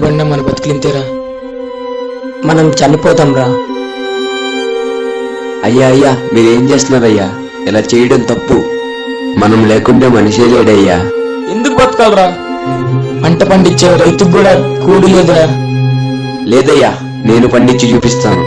ఎత్తుబడినా మన బతికిలింతేరా. మనం చనిపోతాం రా. అయ్యా అయ్యా మీరేం చేస్తున్నారయ్యా? ఇలా చేయడం తప్పు. మనం లేకుంటే మనిషే లేడయ్యా. ఎందుకు బతకాలరా? పంట పండించే రైతుకు కూడా కూడి లేదురా. లేదయ్యా, నేను పండించి చూపిస్తాను.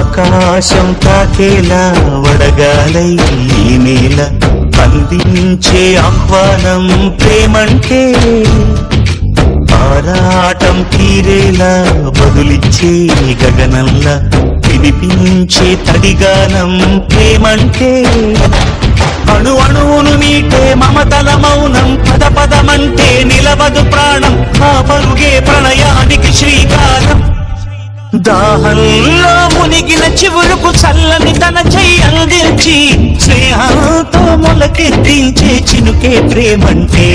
ఆకాశం తాకేలా వడగాలై ఈ నేల అందించే ఆహ్వానం ప్రేమంటే, ఆరాటం తీరేలా బదులిచ్చే గగనంలా వినిపించే తడిగానం ప్రేమంటే, అణు అణువును మీటే మమతల మౌనం పద పదమంటే నిలవదు ప్రాణం, ఆ పరుగే ప్రణయానికి శ్రీకారం. దాహంలో మునిగిన చివురుకు చల్లని తన చెయ్యి అందించి స్నేహంతో మొలకెత్తించే చినుకే ప్రేమంటే,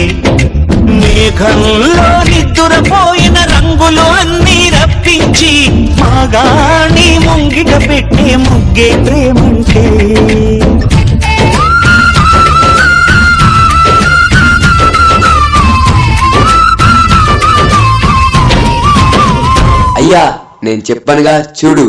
మేఘంలో నిద్దురపోయిన రంగులు అన్నీ రప్పించి మాగాణి ముంగిట పెట్టే ముగ్గే ప్రేమంటే. అయ్యా నేను చెప్పనుగా చూడు.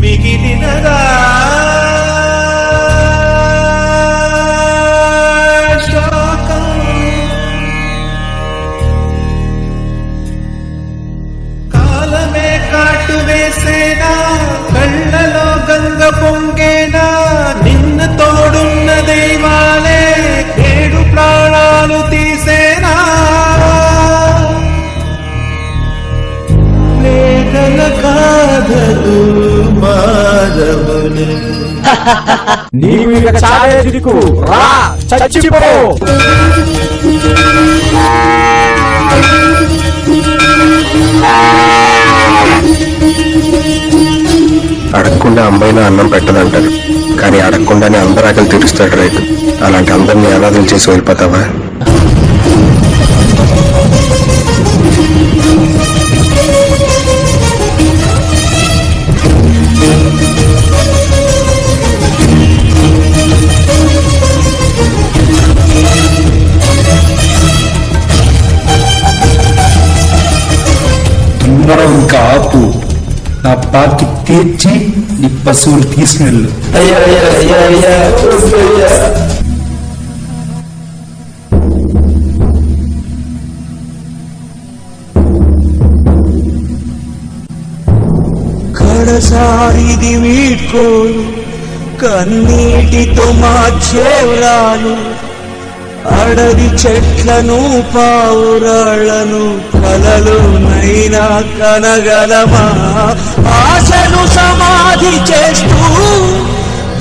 మిగిలినదా కాలమే కాటు వేసేనా, కళ్ళలో గంగ పొంగేనా, నిన్న తోడున్న దైవాలే ఏడు ప్రాణాలు తీసేనా, లేఖల కాదదు మాధవుని. నీవు ఇక చాలే దిక్కు రా, చచ్చిపో. అడగకుండా అమ్మాయినా అన్నం పెట్టదంటారు, కానీ అడగకుండానే అందరు ఆకలి తీరుస్తాడు రైతు. అలాంటి అందరినీ అనాథలు చేసి వెళ్ళిపోతావా? ఇంకా ఆపు, నా బాకి తీర్చి నీ పశువులు తీసుకెళ్ళు. కడసారిది వీడ్కోలు కన్నీటితో మార్చేవరాలు, అడవి చెట్లను పావురాళ్లను కలలోనైనా కనగలమా, ఆశను సమాధి చేస్తూ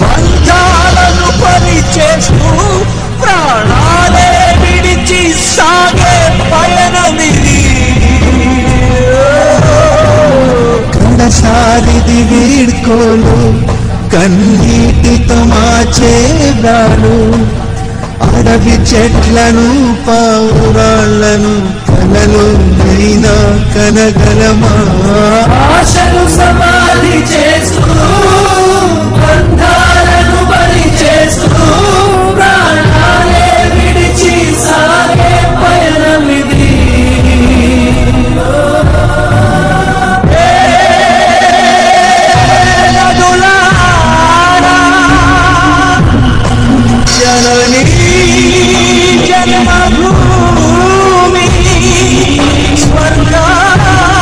బంధాలను పరిచేస్తూ ప్రాణాలే విడిచి సాగే పయనమిది. కడసారిది వీడ్కోలు కన్నీటితో మార్చేవరాలు, అడవి చెట్లను పావురాళ్లను కలలోనైనా కనగలమా, ఆశను సమాధి చేస్తూ బంధాలను బలి చేస్తూ ప్రాణాలే విడిచి సాగే పయనమిది. జననీ జన్మభూమి స్వర్గాలీ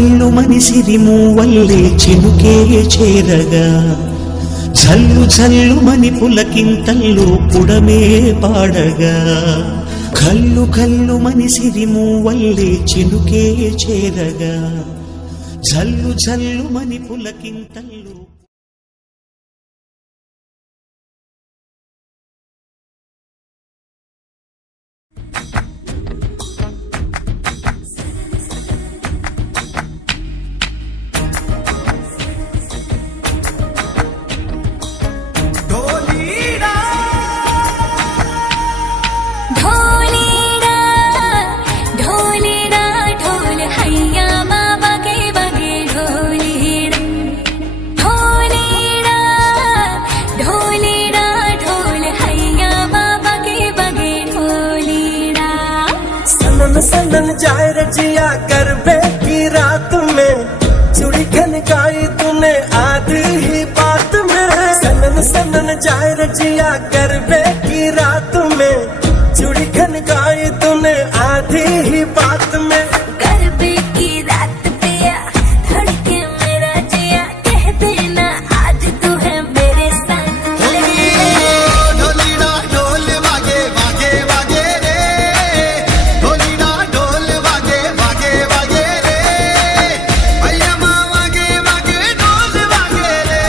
కల్లు మనిసిరి మూవల్లే చినుకే చేరగా జల్లు జల్లు మని పులకింతల్లు పుడమే పాడగా కల్లు కల్లు మనిసిరి మూవల్లే చినుకే చేరగా జల్లు జల్లు మని పులకింతల్లు सनन जाए रजिया गरबे की रात में चूड़ी खनकाई तूने आधी ही बात में सनन सनन जाए रजिया गरबे की रात में चूड़ी खनकाई तूने आधी ही बात में गरबे की रात पे धड़के मेरा जिया कह देना आज तू है मेरे संग ढोलीना ढोल वागे वागे वागे रे ढोलीना ढोल वागे वागे वागे रे भैया माँ वागे वागे ढोल वागे रे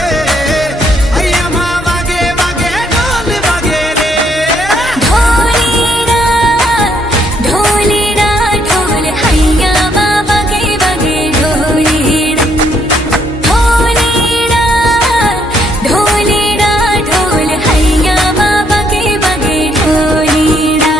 भैया माँ वागे वागे ढोल वागे रे ढोलीना ढोलीना ढोल हैया बाबा के बगे ढोलीना ढोलीना ढोलीना ढोल हैया बाबा के बगे ढोलीना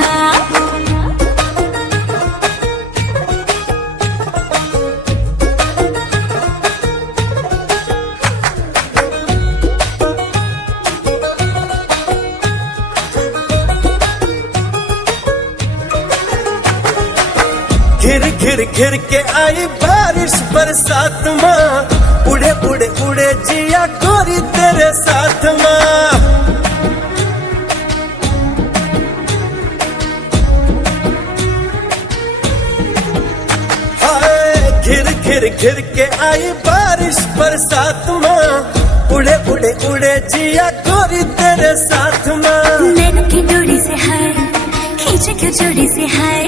घिर घिर घिर के आई बारिश बरसात माँ उड़े उड़े उड़े जिया गोरी तेरे साथ माँ हाय घिर घिर घिर के आई बारिश बरसात माँ उड़े उड़े उड़े जिया गोरी तेरे साथ माँ नैनों की डोरी से हाय खींचे क्यों चोरी से हाय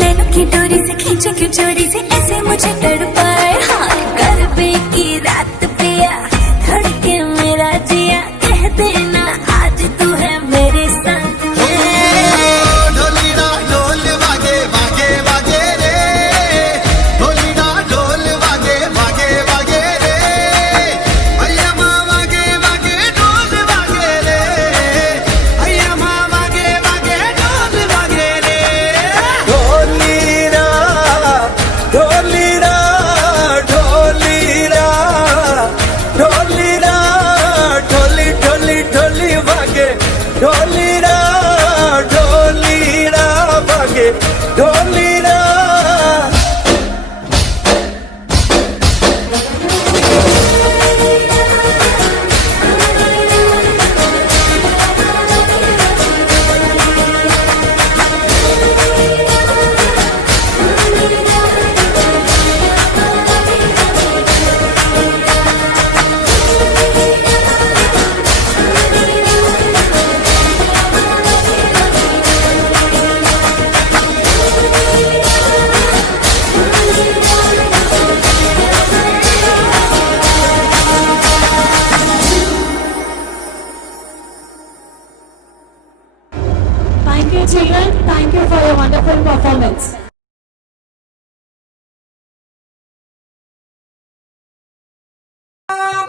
नैनों की डोरी से खींचे क्यों चोरी से ऐसे मुझे तड़पाए हाय गरबे की रात पे धड़के मेरा जिया कह देना आज तू है मेरे संग ढोलीना ढोल वागे वागे वागे रे ढोलीना ढोल वागे वागे वागे रे भैया माँ वागे वागे ढोल वागे रे भैया माँ वागे वागे ढोल वागे रे ढोलीरा ढोलीरा ढोलीरा ढोलीरा ढोली ढोली ढोली भागे ढोलीरा ढोलीरा भागे ढोलीरा Thank you, children. Thank you for your wonderful performance.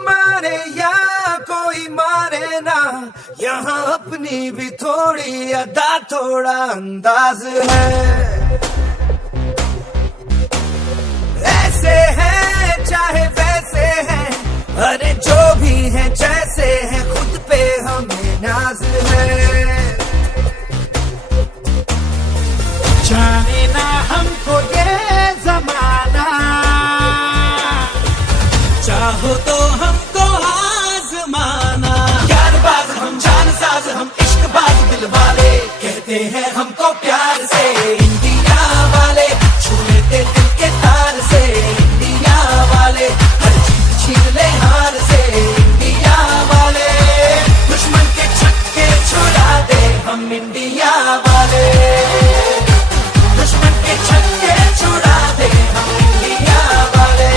मारे या कोई मारे ना यहाँ अपनी भी थोड़ी अदा थोड़ा अंदाज है ऐसे हैं चाहे वैसे हैं अरे जो भी हैं जैसे हैं खुद पे हमें नाज है जाने ना हमको ये जमाना चाहो तो हमको आजमाना यार बाज हम जान साज हम इश्क बाज दिल वाले कहते हैं हमको प्यार से इंडिया वाले छू लेते दिल के तार से इंडिया वाले, दुश्मन के छक्के छुड़ा दे हम इंडिया वाले।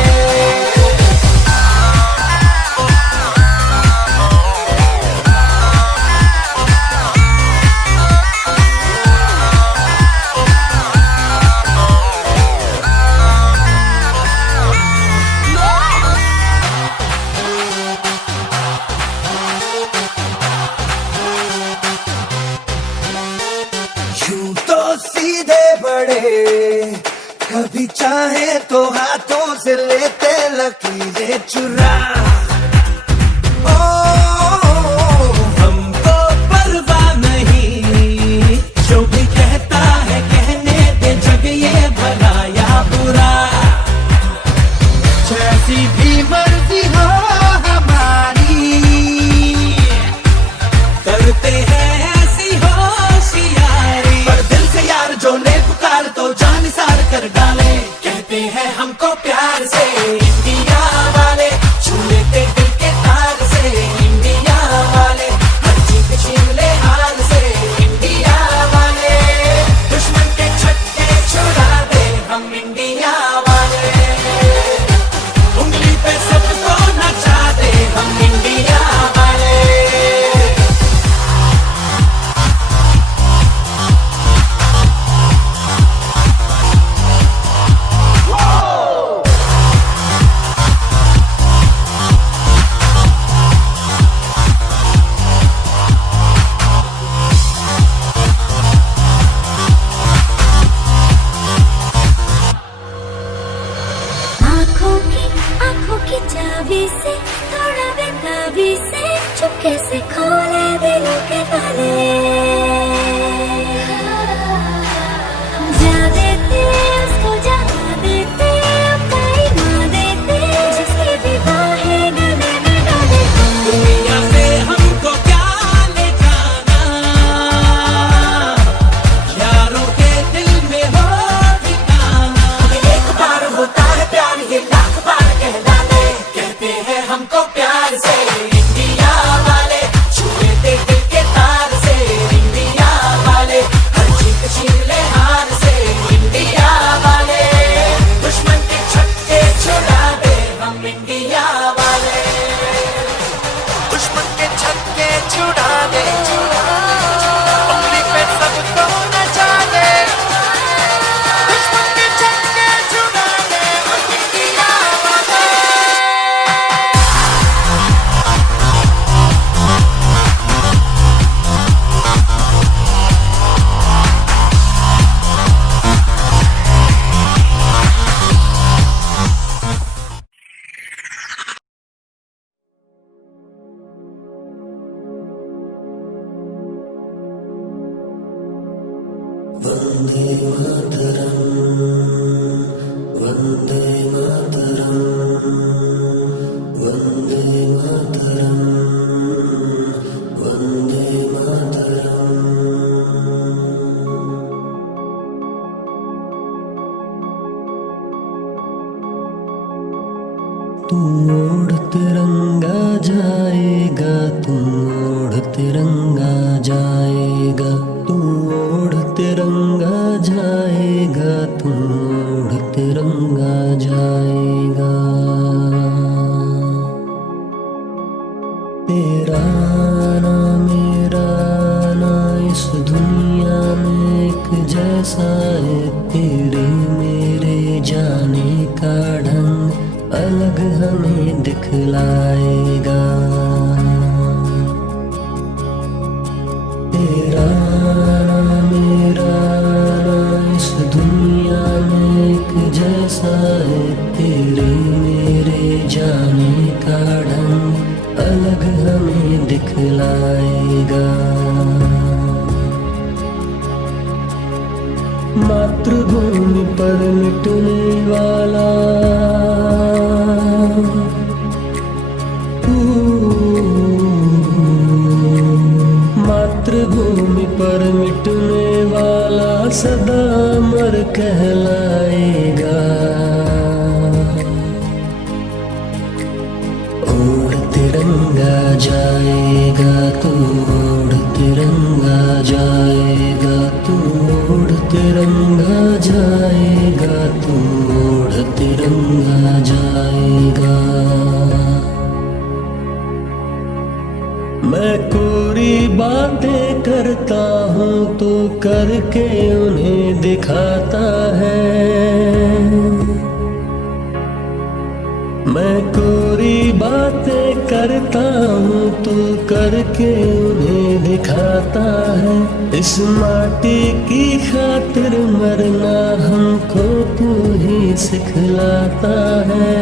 यूं तो सीधे बड़े, कभी चाहे तो हाथों से लेते लकीरें चुरा। ओ हमको परवाह नहीं, जो भी कहता है कहने दे, जग ये भला या बुरा। जैसी भी मर्जी हो हमारी, करते हैं ऐसी होशियारी। पर दिल से यार जो ने पुकार तो जान सार कर डाले, कहते हैं हमको प्यार से इंडिया वाले, छू लेते दिल के तार से इंडिया वाले, हर जीत छीन ले हार से इंडिया वाले, दुश्मन के छक्के छुड़ा दे हम इंडिया वाले, उंगली पे सबको नचा दे हम इंडिया वाले। आंखों की चाबी से, थोड़ा बेताबी से, चुपके से खोले दिलों के ताले। जा देते उसको जा देते, अपनी माँ देते, जिसकी भी बाहें गले में डाले। दुनिया से हमको क्या ले जाना, यारों के दिल में हो ठिकाना। एक बार होता है प्यार, ये लाख बार कहलाने, कहते हैं हमको प्यार से इंडिया वाले, छू लेते दिल के तार से इंडिया वाले, हर जीत छीन ले हार से इंडिया वाले, दुश्मन के छक्के छुड़ा दे हम इंडिया वाले, दुश्मन के छक्के छुड़ा दे, उंगली पे सबको नचा दे, दुश्मन के छक्के छुड़ा दे हम इंडिया वाले। तू ओढ़ तिरंगा जाएगा, तू ओढ़ तिरंगा जाएगा, तू ओढ़ तिरंगा जाएगा, तू ओढ़ तिरंगा जाएगा। तेरा ना मेरा ना इस दुनिया में एक जैसा है, तेरे मेरे जाने का ढंग अलग हमें दिखलाएगा। तेरा मेरा इस दुनिया में एक जैसा है, तेरे मेरे जाने का ढंग अलग हमें दिखलाएगा। मातृभूमि पर मिटने वाला मातृभूमि पर मिटने वाला सदा अमर कहलाएगा। ओढ़ तिरंगा जाएगा तू, ओढ़ तिरंगा जाएगा तू। तिरंगा जाएगा, तू ओढ़ तिरंगा जाएगा। मैं कोरी बातें करता हूँ तो करके उन्हें दिखाता है। मैं कोरी बातें करता हूँ तो करके उन्हें दिखाता है। इस माटी की खातिर मरना हमको तू ही सिखलाता है।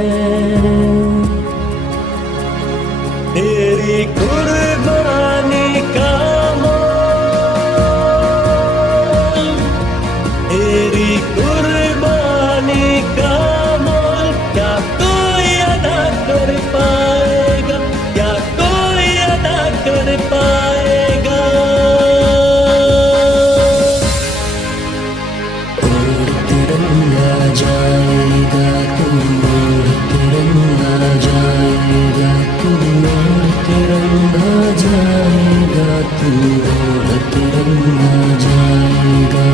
तेरी कुर्बानी का मोल, तेरी कुर्बानी का मोल क्या कोई अदा कर पाएगा, क्या कोई अदा कर पाएगा। और तिरंगा जाएगा, तू और तिरंगा जाएगा, तू और तिरंगा जाएगा, तू और तिरंगा जाएगा।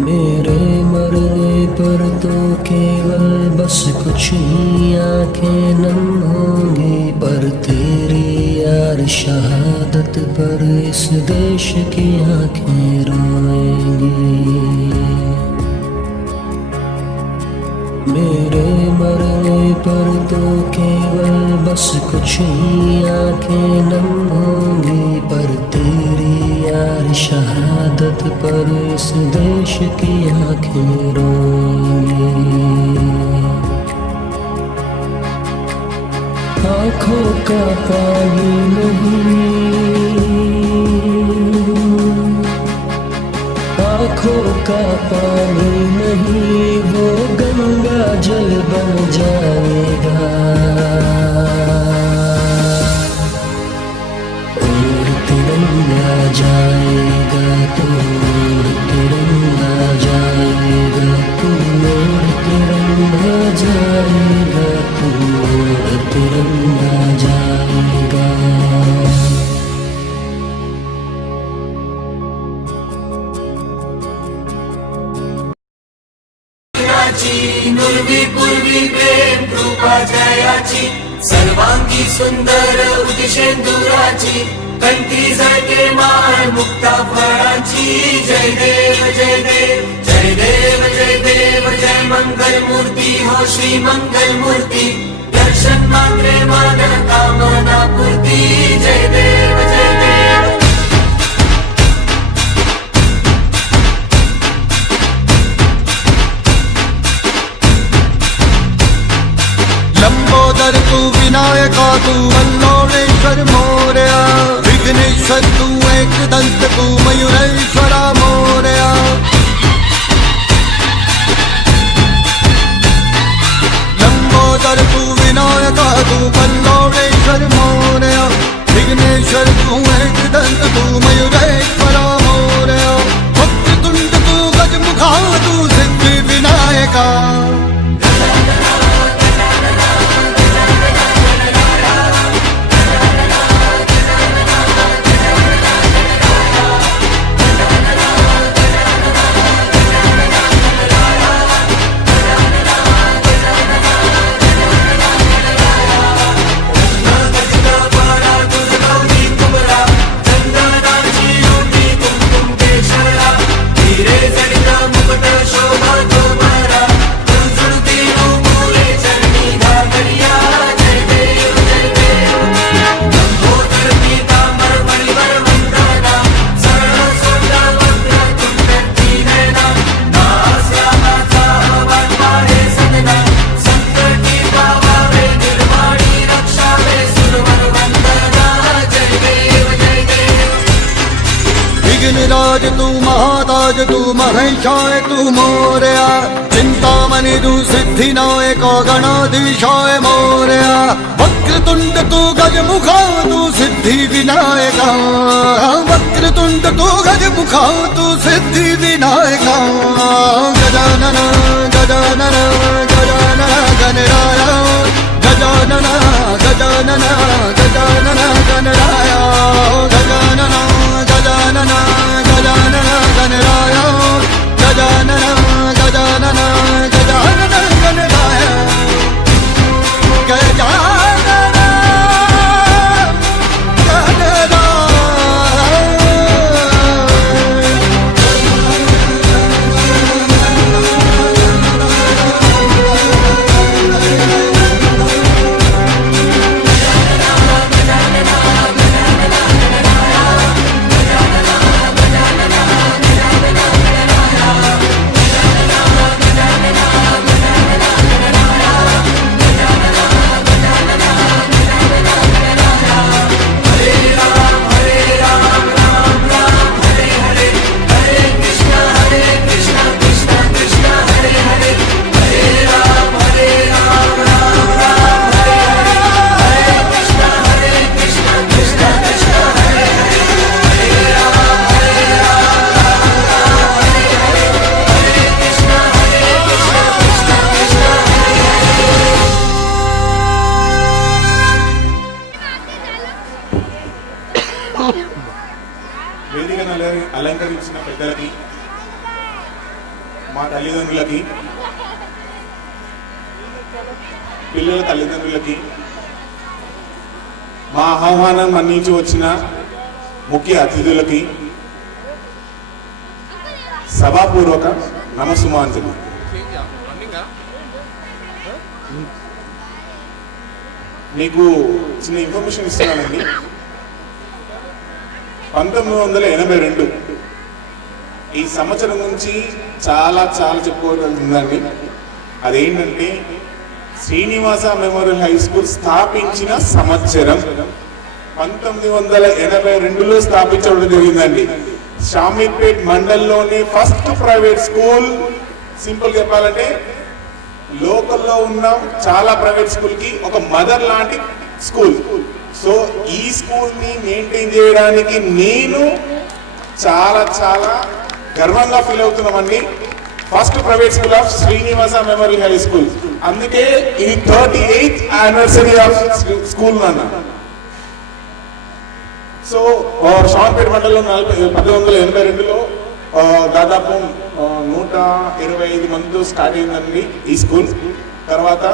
मेरे मरने पर तो केवल बस कुछ ही आंखें नम होंगी, पर तेरी यार शहादत पर इस देश की आंखें रोएंगी। मेरे मरने पर तो केवल बस कुछ ही आंखें नम होंगी, पर तेरी यार शहादत पर इस देश की आंखें रोएंगी। आँखों का पानी नहीं, आँखों का पानी नहीं, वो गंगा जल बन जाएगा। और तिरंगा जाएगा, तू और तिरंगा जाएगा, तू और तिरंगा जाएगा, तू और तिरंगा जाएगा। नुर्वी पूर्वी प्रेम कृपा जयाची, सर्वांगी सुंदर उदिशेंदुराची, कंठी झळके माळ मुक्ता फळाची। जय देव जय देव जय देव जय देव, जय मंगल मूर्ती हो श्री मंगल मूर्ती, दर्शन मात्रे मान कामना पूर्ती। जय देव जय देव। लंबोदर तू विनायका तू वल्लोळेश्वर मोरया, विघ्नेश्वर तू एकदंत तू मयूरेश्वरा मोरया। लंबोदर तू विनायका तू वल्लोळेश्वर मोरया, विघ्नेश्वर तू एकदंत तू मयूरेश्वरा मोरया। वक्रतुंड तू गजमुखा तू सिद्धि विनायका, विघ्नराज तू महाताज तू महेशाय तू मोरया, चिंतामणि तू सिद्धिनायक गणाधीशाय मोरया। वक्रतुंड तू गजमुखा तू सिद्धि विनायका, वक्रतुंड तू गजमुखा तू सिद्धि विनायका। गजानन गजानन गजानन गणराया, गजानन गजानन गजानन गणराया, गजानन गजानन వేదికను అలంకరించిన పెద్దలకి, మా తల్లిదండ్రులకి, పిల్లల తల్లిదండ్రులకి, మా ఆహ్వానం మన్నించి వచ్చిన ముఖ్య అతిథులకి సభాపూర్వక నమస్సుమాంజలి. మీకు చిన్న ఇన్ఫర్మేషన్ ఇస్తున్నానండి. 1982 ఈ సంవత్సరం నుంచి చాలా చెప్పుకోగలుగుతుందండి. అదేంటంటే శ్రీనివాస మెమోరియల్ హై స్కూల్ స్థాపించిన సంవత్సరం 1982లో స్థాపించడం జరిగిందండి. షామీర్పేట్ మండల్లోని ఫస్ట్ ప్రైవేట్ స్కూల్. సింపుల్ చెప్పాలంటే లోకల్లో ఉన్న చాలా ప్రైవేట్ స్కూల్ కి ఒక మదర్ లాంటి స్కూల్. సో ఈ స్కూల్ ని మెయింటైన్ చేయడానికి నేను చాలా గర్వంగా ఫీల్ అవుతున్నామండి. First private school of Srinivasa memorial high school. అందుకే ఇది 38th యానివర్సరీ ఆఫ్ స్కూల్ అన్న. సో షామీర్పేట్ మండలంలో 1982లో దాదాపు 125 మందితో స్టార్ట్ అయిందండి ఈ స్కూల్. తర్వాత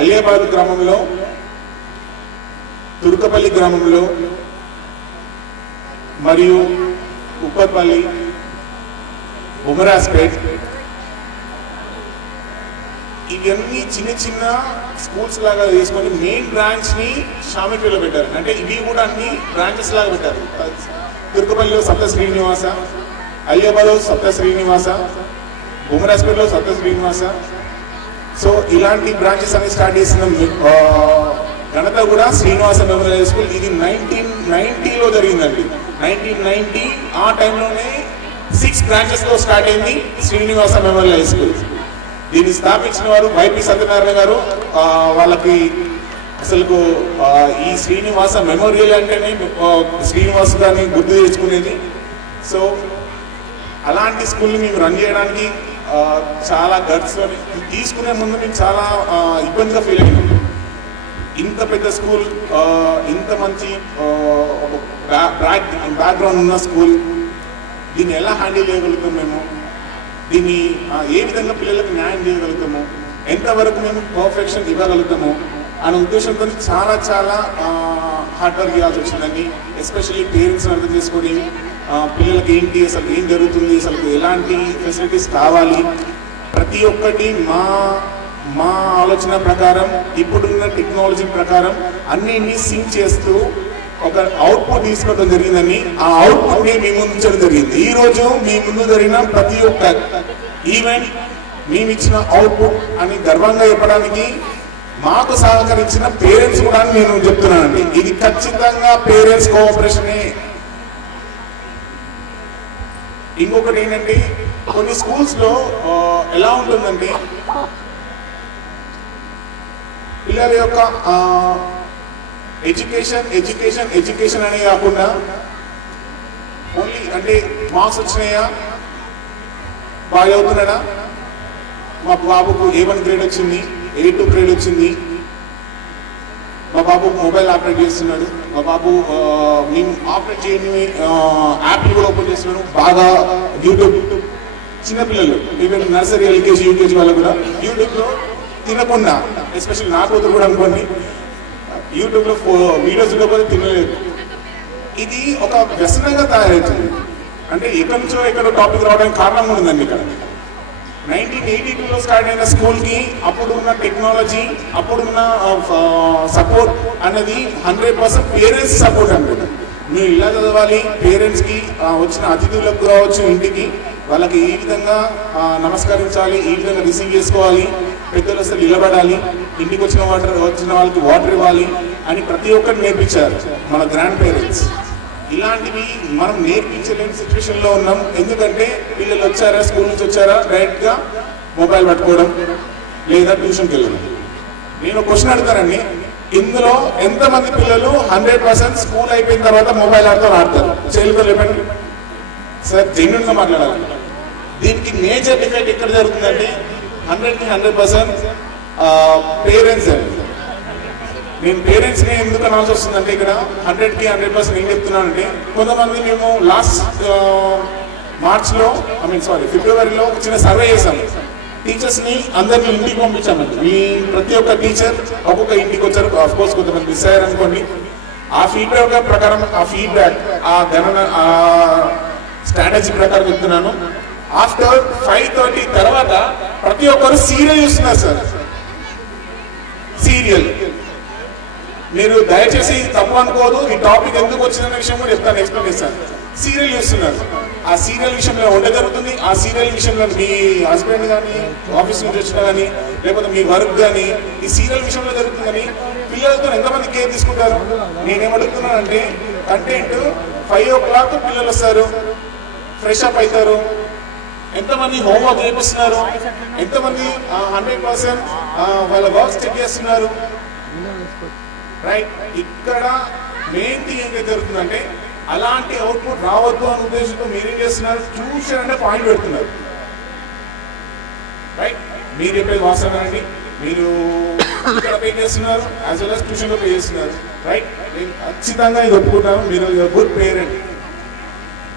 అలియాబాద్ గ్రామంలో, తుర్కపల్లి గ్రామంలో మరియు ఉప్పర్పల్లి, బుమరాజ్పేట్ ఇవన్నీ చిన్న స్కూల్స్ లాగా తీసుకొని మెయిన్ బ్రాంచ్ ని షామీర్పేటలో పెట్టారు. అంటే ఇవి కూడా అన్ని బ్రాంచెస్ లాగా పెట్టారు. తుర్కపల్లిలో సప్త శ్రీనివాస, అలియాబాద్లో సప్త శ్రీనివాస, బుమరాజ్పేటలో సప్త శ్రీనివాస. సో ఇలాంటి బ్రాంచెస్ అన్ని స్టార్ట్ చేసిన ఘనత కూడా శ్రీనివాస మెమోరియల్ హై స్కూల్. ఇది 1990లో జరిగిందండి. 1990 ఆ టైంలోనే 6 బ్రాంచెస్ తో స్టార్ట్ అయింది శ్రీనివాస మెమోరియల్ హై స్కూల్. దీన్ని స్థాపించిన వారు వైపి సత్యనారాయణ గారు. వాళ్ళకి అసలు ఈ శ్రీనివాస మెమోరియల్ అంటేనే శ్రీనివాస్ గారిని గుర్తు తెచ్చుకునేది. సో అలాంటి స్కూల్ని మేము రన్ చేయడానికి చాలా గట్స్ తీసుకునే ముందు మేము చాలా ఇబ్బందిగా ఫీల్ అయ్యాం. ఇంత పెద్ద స్కూల్, ఇంత మంచి బ్యాక్గ్రౌండ్ ఉన్న స్కూల్, దీన్ని ఎలా హ్యాండిల్ చేయగలుగుతాం మేము, దీన్ని ఏ విధంగా పిల్లలకు న్యాయం చేయగలుగుతాము, ఎంతవరకు మేము పర్ఫెక్షన్ ఇవ్వగలుగుతాము అనే ఉద్దేశంతో చాలా హార్డ్ వర్క్ చేయాల్సి వచ్చిందండి. ఎస్పెషల్లీ పేరెంట్స్ అర్థం చేసుకొని పిల్లలకి ఏంటి, అసలు ఏం జరుగుతుంది, అసలు ఎలాంటి ఫెసిలిటీస్ కావాలి, ప్రతి ఒక్కటి మా ఆలోచన ప్రకారం, ఇప్పుడున్న టెక్నాలజీ ప్రకారం అన్నింటినీ సింక్ చేస్తూ ఒక అవుట్పుట్ తీసుకోవడం జరిగిందని ఆ అవుట్పుట్ ని మీ ముందు ఉంచడం జరిగింది. ఈ రోజు మీ ముందు జరిగిన ప్రతి ఒక్క ఈవెంట్ మేము ఇచ్చిన అవుట్పుట్ అని గర్వంగా చెప్పడానికి మాకు సహకరించిన పేరెంట్స్ కూడా నేను చెప్తున్నానండి. ఇది ఖచ్చితంగా పేరెంట్స్ కోఆపరేషనే. ఇంకొకటి ఏంటంటే కొన్ని స్కూల్స్ లో ఎలా ఉంటుందంటే పిల్లల యొక్క ఎడ్యుకేషన్ అనే కాకుండా ఓన్లీ అంటే మార్క్స్ వచ్చినాయా, బాగా చదువుతున్నాడా, మా బాబుకు A1 గ్రేడ్ వచ్చింది, A2 గ్రేడ్ వచ్చింది, మా బాబు మొబైల్ ఆపరేట్ చేస్తున్నాడు, మా బాబు మేము ఆపరేట్ చేయని యాప్లు కూడా ఓపెన్ చేస్తున్నాడు, బాగా యూట్యూబ్. చిన్నపిల్లలు ఈవెన్ నర్సరీ, ఎల్కేజీ, యూకేజీ వాళ్ళు కూడా యూట్యూబ్లో తినకుండా, ఎస్పెషల్లీ నా కూతురు కూడా అనుకోండి, యూట్యూబ్లో వీడియోస్ చూడకపోతే తినలేదు. ఇది ఒక వ్యసనంగా తయారవుతుంది. అంటే ఎక్కడి నుంచో ఎక్కడో టాపిక్ రావడానికి కారణం ఉందండి. ఇక్కడ 1982లో స్టార్ట్ అయిన స్కూల్కి అప్పుడున్న టెక్నాలజీ, అప్పుడున్న సపోర్ట్ అనేది 100% పేరెంట్స్ సపోర్ట్ అనమాట. మీరు ఇలా చదవాలి, పేరెంట్స్కి వచ్చిన అతిథులకు రావచ్చు ఇంటికి, వాళ్ళకి ఈ విధంగా నమస్కరించాలి, ఈ విధంగా రిసీవ్ చేసుకోవాలి, పెద్దలు అసలు నిలబడాలి, ఇంటికి వచ్చిన వాళ్ళకి వాటర్ ఇవ్వాలి అని ప్రతి ఒక్కరు నేర్పించారు మన గ్రాండ్ పేరెంట్స్. ఇలాంటివి మనం నేర్పించలేని సిచ్యువేషన్లో ఉన్నాం. ఎందుకంటే పిల్లలు వచ్చారా, స్కూల్ నుంచి వచ్చారా, డైరెక్ట్గా మొబైల్ పట్టుకోవడం లేదా ట్యూషన్కి వెళ్ళడం. నేను క్వశ్చన్ అడుగుతానండి, ఇందులో ఎంతమంది పిల్లలు 100% స్కూల్ అయిపోయిన తర్వాత మొబైల్ ఆడతారు? చేయలేదు చెప్పండి సార్, జెన్యున్గా మాట్లాడాలి. దీనికి మేజర్ డిఫెక్ట్ ఎక్కడ జరుగుతుందంటే 100% పేరెంట్స్ అండి. నేను పేరెంట్స్ని ఎందుకు అనాల్సి వస్తుందంటే ఇక్కడ 100కి 100% ఏం చెప్తున్నానంటే కొంతమంది మేము లాస్ట్ మార్చ్లో ఫిబ్రవరిలో ఒక చిన్న సర్వే చేశాము. టీచర్స్ని అందరిని ఇంటికి పంపించామండి. మీ ప్రతి ఒక్క టీచర్ ఒక్కొక్క ఇంటికి వచ్చారు. ఆఫ్ కోర్స్ కొంతమంది మిస్ అయ్యారు అనుకోండి. ఆ ఫీడ్బ్యాక్ ప్రకారం ఆ గణన ఆ స్ట్రాటజీ ప్రకారం చెప్తున్నాను. ఆఫ్టర్ 5:30 తర్వాత ప్రతి ఒక్కరు సీరియల్ చూస్తున్నారు సార్. సీరియల్ మీరు దయచేసి తప్పు అనుకోదు. ఈ టాపిక్ ఎందుకు వచ్చిన విషయం కూడా చెప్తాను, ఎక్స్ప్లెయిన్ చేస్తాను. సీరియల్ చూస్తున్నారు. ఆ సీరియల్ విషయంలో వంట జరుగుతుంది. ఆ సీరియల్ విషయంలో మీ హస్బెండ్ కానీ ఆఫీస్ నుంచి వచ్చినా కానీ లేకపోతే మీ వర్క్ కానీ ఈ సీరియల్ విషయంలో జరుగుతుందని పిల్లలతో ఎంతమంది కేర్ తీసుకుంటారు? నేనేమడుగుతున్నానంటే కంటెంట్ 5 o'clock పిల్లలు వస్తారు, ఫ్రెష్ అప్ అవుతారు. ఎంతమంది హోంవర్క్ చేపిస్తున్నారు? ఎంతమంది 100% వాళ్ళ వర్క్స్ చెక్ చేస్తున్నారు? రైట్. ఇక్కడ మెయిన్ థింగ్ ఏం జరుగుతుందంటే అలాంటి అవుట్పుట్ రావద్దు అనే ఉద్దేశంతో మీరేం చేస్తున్నారు? ట్యూషన్ అనే పాయింట్ పెడుతున్నారు. రైట్. మీరు చెప్పేది వాస్తవమేనండి. మీరు ఇక్కడ పే చేస్తున్నారు, యాజ్ వెల్ యాజ్ ట్యూషన్లో పే చేస్తున్నారు. రైట్. నేను ఖచ్చితంగా ఇది ఒప్పుకుంటాను. మీరు గుడ్ పేరెంట్.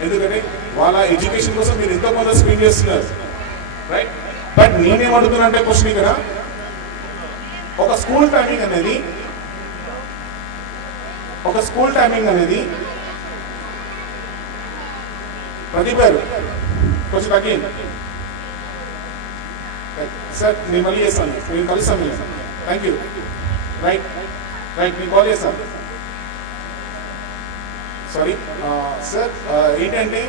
ఎందుకంటే వాళ్ళ ఎడ్యుకేషన్ కోసం మీరు ఎంతో కొంత స్పెండ్ చేస్తున్నారు. రైట్. బట్ నేనేమడుగుతున్నా అంటే క్వశ్చన్ ఇక్కడ ఒక స్కూల్ టైమింగ్ అనేది ప్రతిపారు కొంచెం తగ్గింది సార్. నేను మళ్ళీ చేస్తాను, నేను కలుస్తాను. Thank you. రైట్ రైట్ నేను కాల్ చేస్తాను. Sorry sir. ఏంటంటే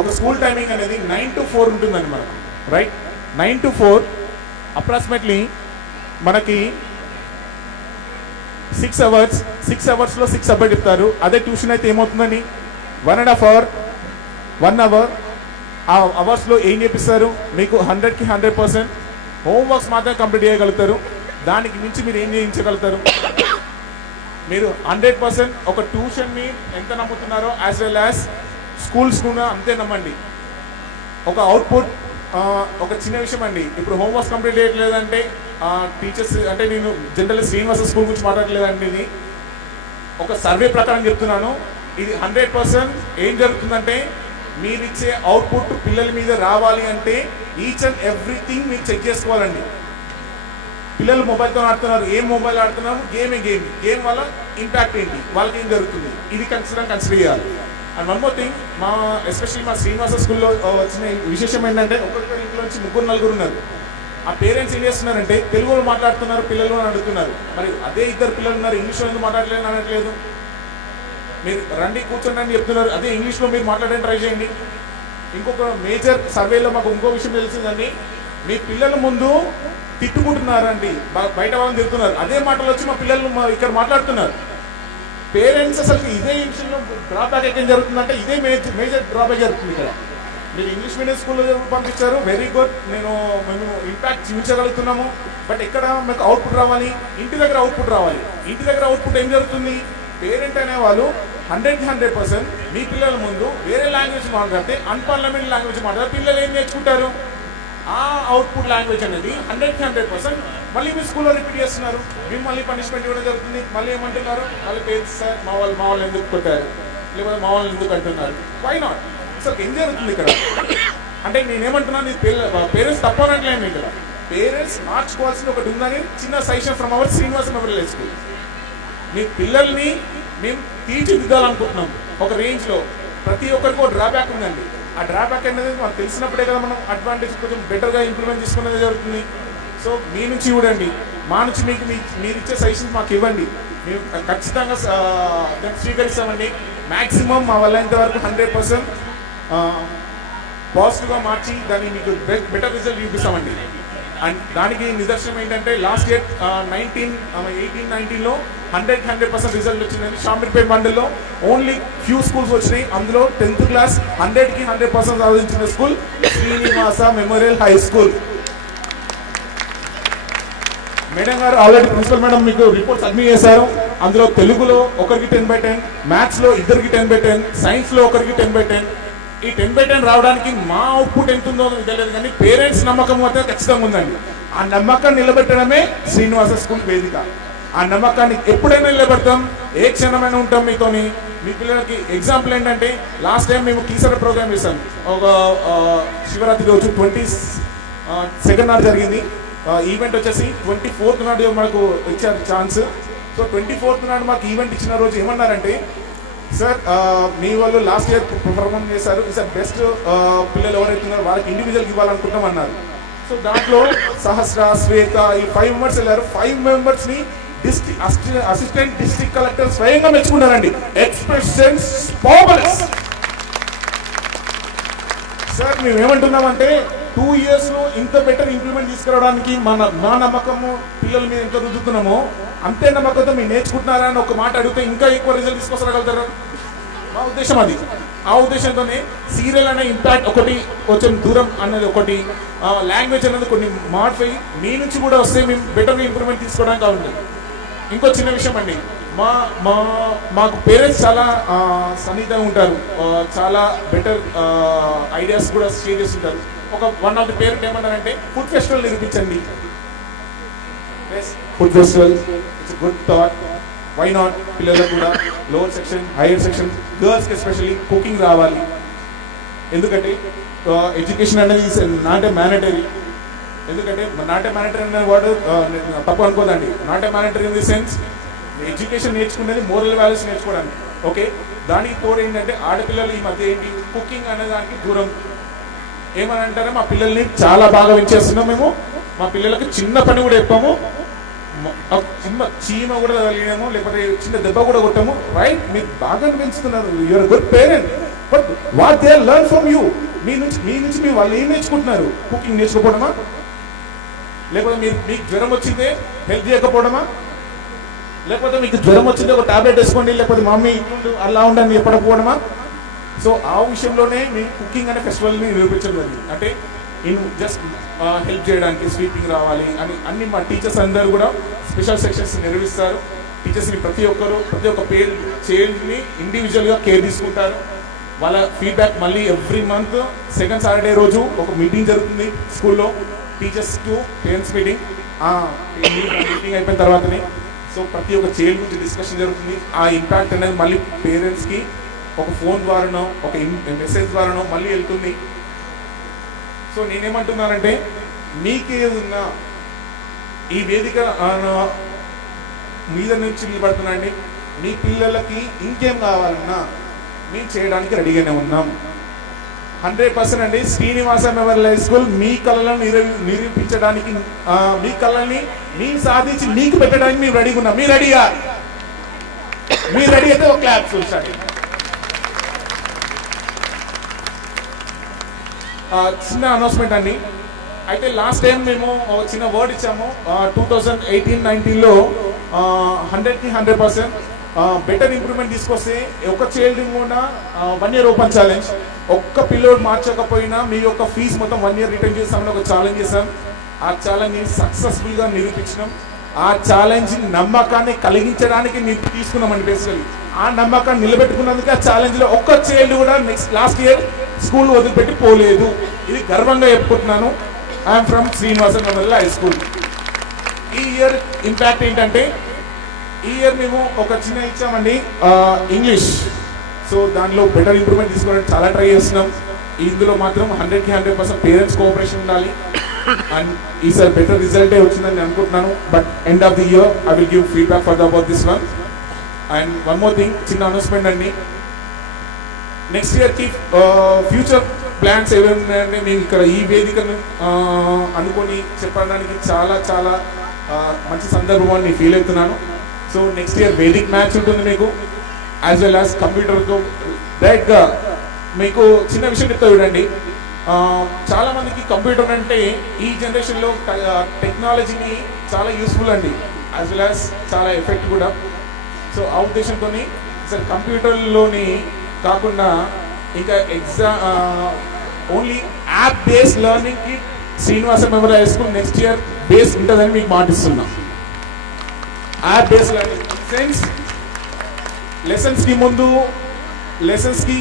ఒక స్కూల్ టైమింగ్ అనేది 9 to 4 ఉంటుందండి మనకు. రైట్. 9 to 4 అప్రాక్సిమేట్లీ మనకి 6 hours. 6 hoursలో 6 సబ్జెక్ట్ చెప్తారు. అదే ట్యూషన్ అయితే ఏమవుతుందని 1.5 hour 1 hour ఆ అవర్స్లో ఏం చేపిస్తారు? మీకు 100కి 100% హోంవర్క్స్ మాత్రమే కంప్లీట్ చేయగలుగుతారు. దానికి మించి మీరు ఏం చేయించగలుగుతారు? మీరు 100% ఒక ట్యూషన్ని ఎంత నమ్ముతున్నారో యాజ్ వెల్ యాజ్ స్కూల్స్ కూడా అంతే నమ్మండి. ఒక అవుట్పుట్ ఒక చిన్న విషయం అండి. ఇప్పుడు హోంవర్క్స్ కంప్లీట్ చేయట్లేదంటే టీచర్స్ అంటే నేను జనరల్ శ్రీనివాస స్కూల్ గురించి మాట్లాడలేదండి. ఇది ఒక సర్వే ప్రకారం చెప్తున్నాను. ఇది 100% ఏం జరుగుతుందంటే మీరు ఇచ్చే అవుట్పుట్ పిల్లల మీద రావాలి అంటే ఈచ్ అండ్ ఎవ్రీథింగ్ మీరు చెక్ చేసుకోవాలండి. పిల్లలు మొబైల్తో ఆడుతున్నారు, ఏం మొబైల్ ఆడుతున్నారు? గేమ్ వల్ల ఇంపాక్ట్ ఏంటి, వాళ్ళకి ఏం జరుగుతుంది, ఇది కన్సిడర్ చేయాలి. And one more thing, especially మా శ్రీనివాస స్కూల్లో వచ్చిన విశేషం ఏంటంటే ఒక్కొక్కరి ఇంట్లో నుంచి 3-4 ఉన్నారు. ఆ పేరెంట్స్ ఏం చేస్తున్నారంటే తెలుగులో మాట్లాడుతున్నారు పిల్లలు అని అడుగుతున్నారు. మరి అదే 2 పిల్లలు ఉన్నారు, ఇంగ్లీష్లో ఎందుకు మాట్లాడలేదు అనట్లేదు? మీరు రండి కూర్చోండి అని చెప్తున్నారు, అదే ఇంగ్లీష్లో మీరు మాట్లాడడానికి ట్రై చేయండి. ఇంకొక మేజర్ సర్వేలో మాకు ఇంకో విషయం తెలిసిందండి. మీ పిల్లల ముందు తిట్టుకుంటున్నారండి, బయట వాళ్ళని తిడుతున్నారు. అదే మాటలు వచ్చి మా పిల్లలు ఇక్కడ మాట్లాడుతున్నారు. పేరెంట్స్ అసలు ఇదే విషయంలో డ్రాబ్యాక్ ఎక్కడ జరుగుతుందంటే ఇదే మేజర్ డ్రాబ్యాక్ జరుగుతుంది ఇక్కడ. మీరు ఇంగ్లీష్ మీడియం స్కూల్లో పంపించారు, వెరీ గుడ్, మేము ఇంపాక్ట్ చూపించగలుగుతున్నాము. బట్ ఎక్కడ మీకు అవుట్పుట్ రావాలి? ఇంటి దగ్గర అవుట్పుట్ రావాలి. ఇంటి దగ్గర అవుట్పుట్ ఏం జరుగుతుంది? పేరెంట్ అనేవాళ్ళు 100కి 100% మీ పిల్లల ముందు వేరే లాంగ్వేజ్ మాట్లాడితే అన్పార్లమెంటరీ లాంగ్వేజ్ మాట్లాడితే పిల్లలు ఏం నేర్చుకుంటారు? ఆ అవుట్పుట్ లాంగ్వేజ్ అనేది 100కి 100% మళ్ళీ మీ స్కూల్లో రిపీట్ చేస్తున్నారు. మేము మళ్ళీ పనిష్మెంట్ ఇవ్వడం జరుగుతుంది. మళ్ళీ ఏమంటున్నారు? మళ్ళీ పేరెంట్స్ సార్ మా వాళ్ళు ఎందుకు కొట్టారు, లేకపోతే మా వాళ్ళని ఎందుకు అంటున్నారు? Why not? అసలు ఏం జరుగుతుంది ఇక్కడ అంటే నేనేమంటున్నాను, పేరెంట్స్ తప్పనట్లేదు. ఇక్కడ పేరెంట్స్ మార్చుకోవాల్సింది ఒకటి ఉందని చిన్న suggestion from our Srinivasa memorial school. మీ పిల్లల్ని మేము తీర్చిదిద్దాలనుకుంటున్నాం ఒక రేంజ్లో. ప్రతి ఒక్కరికి ఒక డ్రాబ్యాక్ ఉందండి. ఆ డ్రాబ్యాక్ అనేది మనకు తెలిసినప్పుడే కదా మనం అడ్వాంటేజ్ కొంచెం బెటర్గా ఇంప్లిమెంట్ చేసుకునేది జరుగుతుంది. సో మీ నుంచి చూడండి, మా నుంచి మీకు మీరు ఇచ్చే సజెషన్స్ మాకు ఇవ్వండి. మేము ఖచ్చితంగా స్వీకరిస్తామండి. మ్యాక్సిమం మా వల్ల ఇంతవరకు 100% పాజిటివ్గా మార్చి దాన్ని మీకు బెటర్ రిజల్ట్ చూపిస్తామండి. అండ్ దానికి నిదర్శనం ఏంటంటే లాస్ట్ ఇయర్ 18-19లో 100కి 100% రిజల్ట్ వచ్చిందండి. షామీర్పేట్ మండల్లో ఓన్లీ ఫ్యూ స్కూల్స్ వచ్చినాయి. అందులో 10th క్లాస్ 100కి 100% సాధించిన school Srinivasa memorial high school. Madam గారు ఆల్రెడీ ప్రిన్సిపల్ మేడం మీకు రిపోర్ట్ సబ్మిట్ చేశారు. అందులో తెలుగులో ఒకరికి 10/10, మ్యాథ్స్లో 2కి 10/10, సైన్స్లో ఒకరికి 10/10. ఈ 10/10 రావడానికి మా అవుట్పుట్ ఎంత ఉందో తెలియదు, కానీ పేరెంట్స్ నమ్మకం అయితే ఖచ్చితంగా ఉందండి. ఆ నమ్మకం నిలబెట్టడమే శ్రీనివాస స్కూల్ వేదిక. ఆ నమ్మకాన్ని ఎప్పుడైనా నిలబెడతాం, ఏ క్షణమైనా ఉంటాం మీతోని. మీ పిల్లలకి ఎగ్జాంపుల్ ఏంటంటే లాస్ట్ టైం మేము కీసర ప్రోగ్రామ్ చేసాం. ఒక శివరాత్రి రోజు 22nd నాడు జరిగింది. ఈవెంట్ వచ్చేసి 24th నాడు మనకు ఇచ్చారు ఛాన్స్. సో 24th నాడు మాకు ఈవెంట్ ఇచ్చిన రోజు ఏమన్నారంటే, సార్ మీ వాళ్ళు లాస్ట్ ఇయర్ పర్ఫార్మెన్స్ చేశారు, సార్ బెస్ట్ పిల్లలు ఎవరైతే ఉన్నారో వాళ్ళకి ఇండివిజువల్కి ఇవ్వాలనుకుంటాం అన్నారు. సో దాంట్లో సహస్ర, శ్వేత ఈ 5 మెంబర్స్ వెళ్ళారు. 5 మెంబర్స్ని అసిస్టెంట్ డిస్ట్రిక్ట్ కలెక్టర్ స్వయంగా మెచ్చుకున్నారండి. Expressions populous. సార్ మేము ఏమంటున్నామంటే 2 years లో ఇంత బెటర్ ఇంప్లిమెంట్ తీసుకురావడానికి మా నమ్మకము పిల్లల మీద ఎంత రుద్దుతున్నామో అంతే నమ్మకంతో మీరు నేర్చుకుంటున్నారా అని ఒక మాట అడిగితే ఇంకా ఎక్కువ రిజల్ట్ తీసుకొస్తారగలుగుతారు. మా ఉద్దేశం అది. ఆ ఉద్దేశంతోనే సీరియల్ అనే ఇంపాక్ట్ ఒకటి, కొంచెం దూరం అన్నది ఒకటి, లాంగ్వేజ్ అనేది కొన్ని మాడిఫై మీ నుంచి కూడా వస్తే మేము బెటర్ ఇంప్రూవ్మెంట్ తీసుకోవడానికి కావాలి. ఇంకో చిన్న విషయం అండి, మాకు పేరెంట్స్ చాలా సన్నిహితంగా ఉంటారు, చాలా బెటర్ ఐడియాస్ కూడా షేర్ చేస్తుంటారు. వన్ ఆఫ్ ది పేరెంట్ ఏమన్నారంటే ఫుడ్ ఫెస్టివల్ నిరూపించండి. Food festival it's good thought. Why not? పిల్లలకు కూడా లోవర్ సెక్షన్, హైయర్ సెక్షన్, గర్ల్స్కి ఎస్పెషల్లీ కుకింగ్ రావాలి. ఎందుకంటే ఎడ్యుకేషన్ అనేది నాట్ ఏ మ్యాండటరీ. ఎందుకంటే నాట్ ఏ మ్యాండటరీ అనే వర్డ్ తప్పు అనుకోదండి. Not a mandatory in the sense education నేర్చుకునేది మోరల్ వాల్యూస్ నేర్చుకోవడానికి. ఓకే, దానికి తోడు ఏంటంటే ఆడపిల్లలు ఈ మధ్య ఏంటి కుకింగ్ అనే దానికి దూరం. ఏమని అంటారే, మా పిల్లల్ని చాలా బాగా పెంచేస్తున్నాం మేము. మా పిల్లలకి చిన్న పని కూడా చెప్పాము, చిన్న చీమ కూడా తగిలినాము, లేకపోతే చిన్న దెబ్బ కూడా కొట్టాము. రైట్, మీరు బాగా పెంచుతున్నారు, you're good parent. But what they learn from you. మీ నుంచి మీ వాళ్ళు ఏం నేర్చుకుంటున్నారు? కుకింగ్ నేర్చుకోపోవడమా? లేకపోతే మీకు జ్వరం వచ్చిందే హెల్ప్ చేయకపోవడమా? లేకపోతే మీకు జ్వరం వచ్చిందే ఒక టాబ్లెట్ వేసుకోండి, లేకపోతే మమ్మీ అలా ఉండని చెప్పకపోవడమా? సో ఆ విషయంలోనే మేము కుకింగ్ అనే ఫెస్టివల్ని నిరూపించడం జరిగింది. అంటే నేను జస్ట్ హెల్ప్ చేయడానికి స్వీపింగ్ రావాలి అని అన్ని మా టీచర్స్ అందరూ కూడా స్పెషల్ సెక్షన్స్ నిర్వహిస్తారు. టీచర్స్ని ప్రతి ఒక్క చైల్డ్ని ఇండివిజువల్గా కేర్ తీసుకుంటారు. వాళ్ళ ఫీడ్బ్యాక్ మళ్ళీ ఎవ్రీ మంత్ సెకండ్ సాటర్డే రోజు ఒక మీటింగ్ జరుగుతుంది స్కూల్లో, teachers to parents meeting. Meeting అయిపోయిన తర్వాతనే సో ప్రతి ఒక్క చైల్డ్ గురించి డిస్కషన్ జరుగుతుంది. ఆ ఇంపాక్ట్ అనేది మళ్ళీ పేరెంట్స్కి ఒక ఫోన్ ద్వారానో ఒక మెసేజ్ ద్వారానో మళ్ళీ వెళ్తుంది. సో నేనేమంటున్నానంటే, మీకేదన్నా ఈ వేదిక మీద నుంచి నిలబడుతున్నాండి, మీ పిల్లలకి ఇంకేం కావాలన్నా మేము చేయడానికి రెడీగానే ఉన్నాం. 100% అండి. శ్రీనివాస మెమోరియల్ హై స్కూల్ మీ కళలను నిరూపించడానికి, మీ కళల్ని మేము సాధించి మీకు పెట్టడానికి మేము రెడీగా ఉన్నాం. మీరు రెడీగా? మీరు రెడీ అయితే ఒక క్లాప్ చూడండి. చిన్న అనౌన్స్మెంట్ అండి. అయితే లాస్ట్ టైం మేము చిన్న వర్డ్ ఇచ్చాము, 2018-19లో 100కి 100% బెటర్ ఇంప్రూవ్మెంట్ తీసుకొస్తే ఒక చైల్డ్ కూడా 1 year ఓపెన్ ఛాలెంజ్. ఒక్క పిల్లోడు మార్చకపోయినా మీ యొక్క ఫీజు మొత్తం 1 year రిటర్న్ చేస్తామని ఒక ఛాలెంజ్ చేశాం. ఆ ఛాలెంజ్ని సక్సెస్ఫుల్గా నిరూపించినాం. ఆ ఛాలెంజ్ నమ్మకాన్ని కలిగించడానికి తీసుకున్నామండి. బేసికలీ ఆ నమ్మకాన్ని నిలబెట్టుకున్నందుకు ఆ ఛాలెంజ్లో ఒక్క చైల్డ్ కూడా లాస్ట్ ఇయర్ స్కూల్ వదిలిపెట్టి పోలేదు. ఇది గర్వంగా చెప్పుకుంటున్నాను. I'm from Srinivasa memorial high school. ఈ ఇయర్ ఇంపాక్ట్ ఏంటంటే, ఈ ఇయర్ మేము ఒక చిన్న ఇచ్చామండి ఇంగ్లీష్. సో దానిలో బెటర్ ఇంప్రూవ్మెంట్ తీసుకోవడానికి చాలా ట్రై చేస్తున్నాం. ఇందులో మాత్రం 100కి 100% పేరెంట్స్ కోఆపరేషన్ ఉండాలి. అండ్ ఈసారి బెటర్ రిజల్టే వచ్చిందని నేను అనుకుంటున్నాను. But end of the year I will give feedback for about this one. And one more thing, చిన్న అనౌన్స్మెంట్ అండి. నెక్స్ట్ ఇయర్కి ఫ్యూచర్ ప్లాన్స్ ఏమేమి ఉన్నాయంటే, మేము ఇక్కడ ఈ వేదికను అనుకొని చెప్పడానికి చాలా చాలా మంచి సందర్భం అని నేను ఫీల్ అవుతున్నాను. So next year Vedic match ఉంటుంది మీకు, యాజ్ వెల్ యాజ్ కంప్యూటర్తో డైరెక్ట్గా. మీకు చిన్న విషయం చెప్తా చూడండి, చాలా మందికి కంప్యూటర్ అంటే ఈ జనరేషన్లో టెక్నాలజీని చాలా యూస్ఫుల్ అండి, యాజ్ వెల్ యాజ్ చాలా ఎఫెక్ట్ కూడా. సో ఆ ఉద్దేశంతో సార్ కంప్యూటర్లోని కాకుండా ఇంకా ఓన్లీ యాప్ బేస్డ్ లెర్నింగ్కి Srinivasa memorial high school next year base ఉంటుందని మీకు మాటిస్తున్నాం. యాప్ బేస్డ్ లెర్నింగ్ సెన్స్ లెసన్స్కి ముందు లెసన్స్కి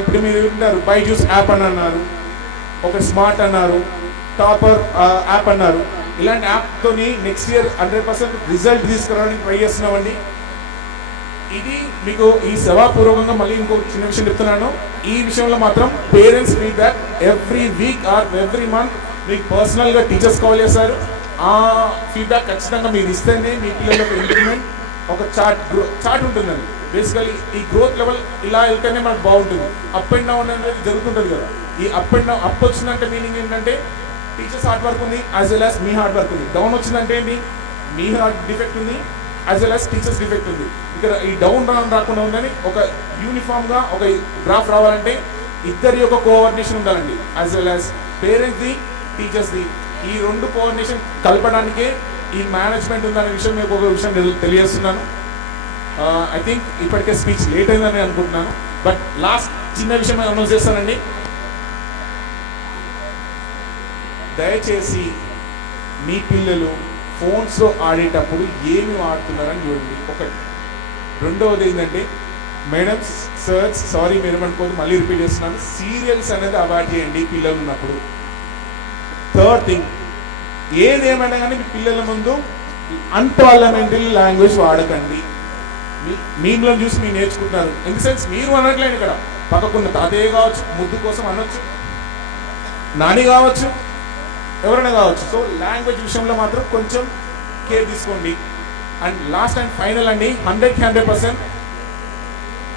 ఇప్పుడు మీరు వింటారు బైజూస్ యాప్ అని అన్నారు, ఒక స్మార్ట్ అన్నారు, టాపర్ యాప్ అన్నారు. ఇలాంటి యాప్తోని నెక్స్ట్ ఇయర్ 100% రిజల్ట్ తీసుకురావడానికి ట్రై చేస్తున్నామండి. ఇది మీకు ఈ సభాపూర్వకంగా మళ్ళీ ఇంకో చిన్న విషయం చెప్తున్నాను. ఈ విషయంలో మాత్రం parents feedback every week or every month మీకు పర్సనల్గా టీచర్స్ కాల్ చేస్తారు. ఆ ఫీడ్బ్యాక్ ఖచ్చితంగా మీరు ఇస్తేనే మీ పిల్లల యొక్క ఇంప్రూవ్మెంట్ ఒక చార్ట్ ఉంటుందండి. బేసికలీ ఈ గ్రోత్ లెవెల్ ఇలా వెళ్తేనే మనకు బాగుంటుంది. అప్ అండ్ డౌన్ అనేది జరుగుతుంటుంది కదా. ఈ అప్ అండ్ డౌన్ అప్ వచ్చిందంటే మీనింగ్ ఏంటంటే టీచర్స్ హార్డ్ వర్క్ ఉంది యాజ్ వెల్ యాజ్ మీ హార్డ్ వర్క్ ఉంది. డౌన్ వచ్చిందంటే ఏంటి, మీ హార్డ్ డిఫెక్ట్ ఉంది as well as teachers defect ఉంది. ఇక్కడ ఈ డౌన్ రాకుండా ఉందని ఒక యూనిఫామ్గా ఒక గ్రాఫ్ రావాలంటే ఇద్దరి యొక్క కోఆర్డినేషన్ ఉండాలండి. యాజ్ వెల్ యాజ్ పేరెంట్స్ది టీచర్స్ది ఈ రెండు కోఆర్డినేషన్ కలపడానికే ఈ మేనేజ్మెంట్ ఉందనే విషయం మీకు ఒక విషయం తెలియజేస్తున్నాను. ఐ థింక్ ఇప్పటికే స్పీచ్ లేట్ అయిందని అనుకుంటున్నాను. బట్ లాస్ట్ చిన్న విషయం అనౌన్స్ చేస్తానండి. దయచేసి మీ పిల్లలు ఫోన్స్లో ఆడేటప్పుడు ఏమి వాడుతున్నారని చూడండి. ఒకటి. రెండవది ఏంటంటే మేడమ్స్ సర్స్ సారీ మీరు అనుకోదు మళ్ళీ రిపీట్ చేస్తున్నాను, సీరియల్స్ అనేది అవాయిడ్ చేయండి పిల్లలు ఉన్నప్పుడు. థర్డ్ థింగ్, ఏదేమైనా కానీ మీ పిల్లల ముందు అన్పార్లమెంటరీ లాంగ్వేజ్ వాడకండి. మీలో చూసి మీరు నేర్చుకుంటున్నారు. ఇన్ ది సెన్స్ మీరు అనట్లేదు, ఇక్కడ పక్కకున్న తాతయ్య కావచ్చు, ముద్దు కోసం అనొచ్చు, నాని కావచ్చు, ఎవరైనా కావచ్చు. సో లాంగ్వేజ్ విషయంలో మాత్రం కొంచెం కేర్ తీసుకోండి. అండ్ లాస్ట్ అండ్ ఫైనల్ అండి, 100%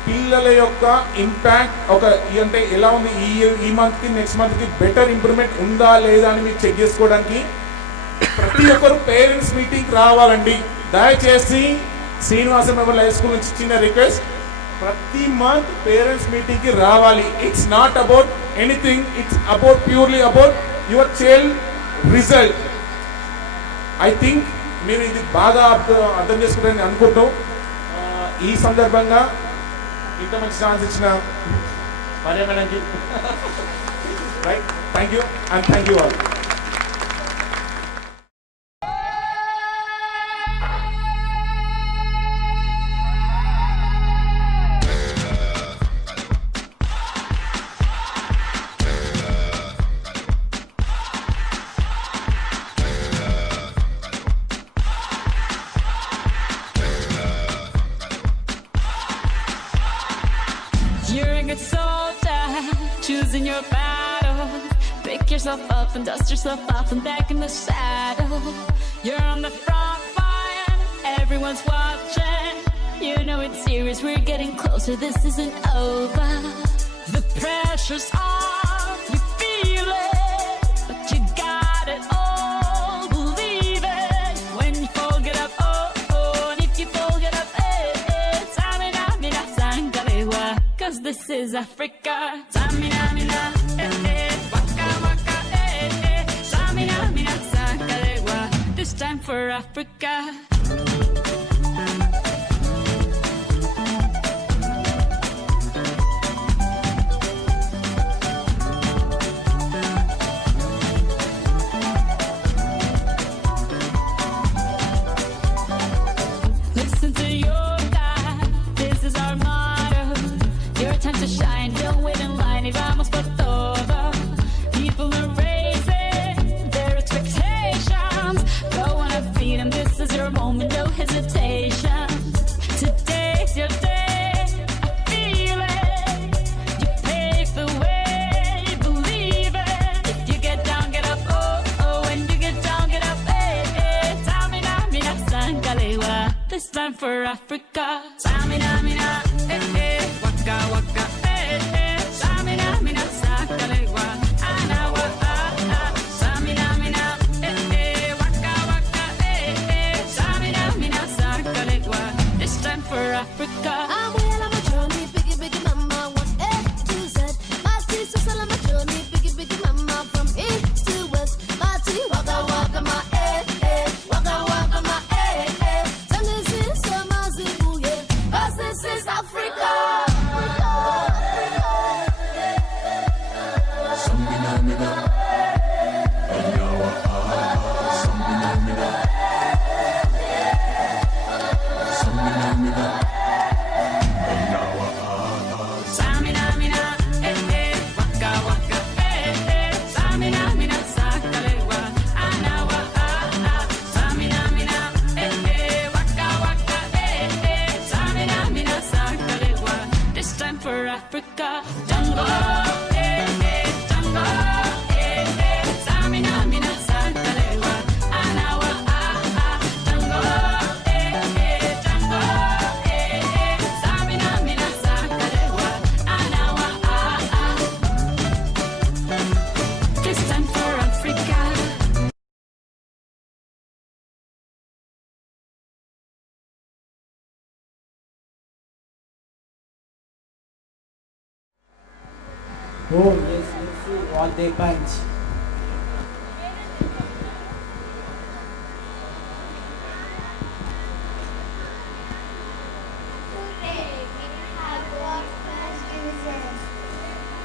పిల్లల యొక్క ఇంపాక్ట్ ఒక అంటే ఎలా ఉంది ఈ మంత్కి నెక్స్ట్ మంత్కి బెటర్ ఇంప్రూవ్మెంట్ ఉందా లేదా అని మీరు చెక్ చేసుకోవడానికి ప్రతి ఒక్కరు పేరెంట్స్ మీటింగ్ రావాలండి. దయచేసి శ్రీనివాస మెమోరియల్ హై స్కూల్ నుంచి చిన్న రిక్వెస్ట్, ప్రతి మంత్ పేరెంట్స్ మీటింగ్కి రావాలి. It's not about anything, it's about purely about your child result. I think మీరు ఇది బాగా అర్థం చేసుకుంటారని అనుకుంటూ ఈ సందర్భంగా ఇంత మంచి ఛాన్స్ ఇచ్చిన పర్యావరణానికి right, thank you and thank you all. You're a good soldier, choosing your battle. Pick yourself up and dust yourself off and back in the saddle. You're on the front line, everyone's watching. You know it's serious, we're getting closer, this isn't over. The pressure's on, you feel it, but you got it all, believe it. When you fall, get up, oh, and if you fall, get up, Samina, mina, sangalewa, 'cause this is Africa. Samina, mina, waka, waka, Samina, mina, sangalewa, this time for Africa. Listen to your God, this is our motto. Your time to shine, don't wait in line, y vamos por todo. People are raising their expectations. Go on and feed them, this is your moment, no hesitation. Today's your day, I feel it. You pave the way, believe it. If you get down, get up, oh, when you get down, get up, Samina, mina, sangalewa, this time for Africa. Samina, mina, waka, waka, Samina, mina, sangalewa, anawa, Samina, mina, waka, waka, Samina, mina, sangalewa, this time for Africa. I'm well on my journey, biggie, biggie mama, 1 A to Z. My teeth so on my journey, biggie, biggie mama, from east to west. My teeth waka, waka, my waka, waka, my Tongue is in summer, Zimbabwe, 'cause this is Africa. Africa. Jungle, jungle, Samina, mina, Santalewa, Anawa, jungle, jungle, Samina, mina, Santalewa, Anawa, This time for Africa. Oh, yes, let's see what they punch.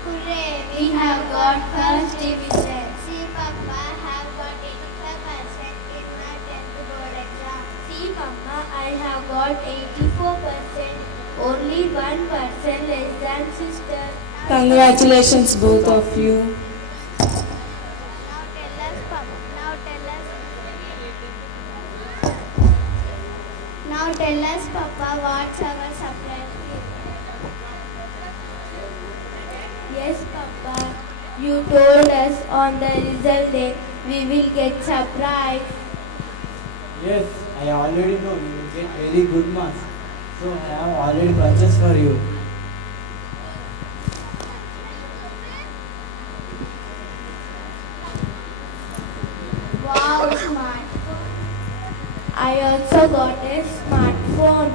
Hooray, we have got first division. See, Papa, I have got 85% in my 10th board exam. See, Mama, I have got 84%. Only 1% less than sister. Congratulations, both of you. Now tell us, Papa. Now tell us, Papa, what's our surprise gift? Yes, Papa. You told us on the result day we will get surprise. Yes, I already know you will get very good marks. So I have already purchased for you. Wow, smartphone. I also got a smartphone.